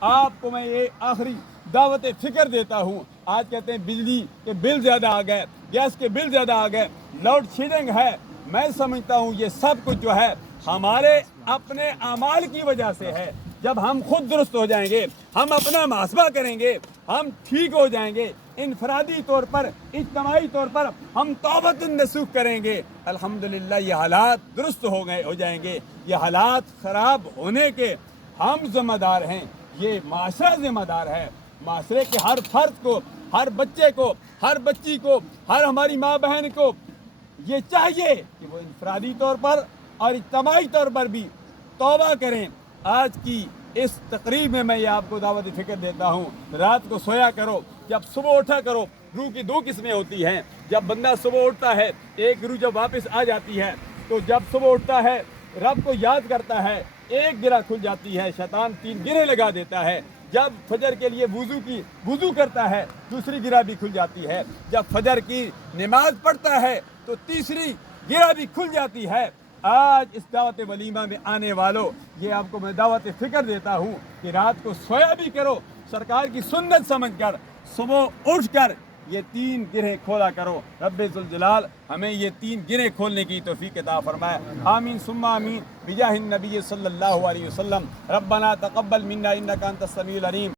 آپ کو میں یہ آخری دعوت فکر دیتا ہوں. آج کہتے ہیں بجلی کے بل زیادہ آ گئے, گیس کے بل زیادہ آ گئے, لوڈ شیڈنگ ہے. میں سمجھتا ہوں یہ سب کچھ جو ہے ہمارے اپنے اعمال کی وجہ سے ہے. جب ہم خود درست ہو جائیں گے, ہم اپنا محاسبہ کریں گے, ہم ٹھیک ہو جائیں گے, انفرادی طور پر, اجتماعی طور پر ہم توبۃ النصوح کریں گے, الحمدللہ یہ حالات درست ہو جائیں گے. یہ حالات خراب ہونے کے ہم ذمہ دار ہیں, یہ معاشرہ ذمہ دار ہے. معاشرے کے ہر فرد کو, ہر بچے کو, ہر بچی کو, ہر ہماری ماں بہن کو یہ چاہیے کہ وہ انفرادی طور پر اور اجتماعی طور پر بھی توبہ کریں. آج کی اس تقریب میں یہ آپ کو دعوت فکر دیتا ہوں, رات کو سویا کرو, جب صبح اٹھا کرو. روح کی دو قسمیں ہوتی ہیں. جب بندہ صبح اٹھتا ہے, ایک روح جب واپس آ جاتی ہے, تو جب صبح اٹھتا ہے رب کو یاد کرتا ہے, ایک گرہ کھل جاتی ہے, شیطان 3 گرہیں لگا دیتا ہے. جب فجر کے لیے وضو کرتا ہے, دوسری گرہ بھی کھل جاتی ہے. جب فجر کی نماز پڑھتا ہے تو تیسری گرہ بھی کھل جاتی ہے. آج اس دعوت ولیمہ میں آنے والوں, یہ آپ کو میں دعوت فکر دیتا ہوں کہ رات کو سویا بھی کرو, سرکار کی سنت سمجھ کر صبح اٹھ کر یہ 3 گرہیں کھولا کرو. رب ذوالجلال ہمیں یہ 3 گرہیں کھولنے کی توفیق عطا فرمائے. آمین ثم آمین بجاہ النبی صلی اللہ علیہ وسلم. ربنا تقبل منا انک انت السمیع العلیم.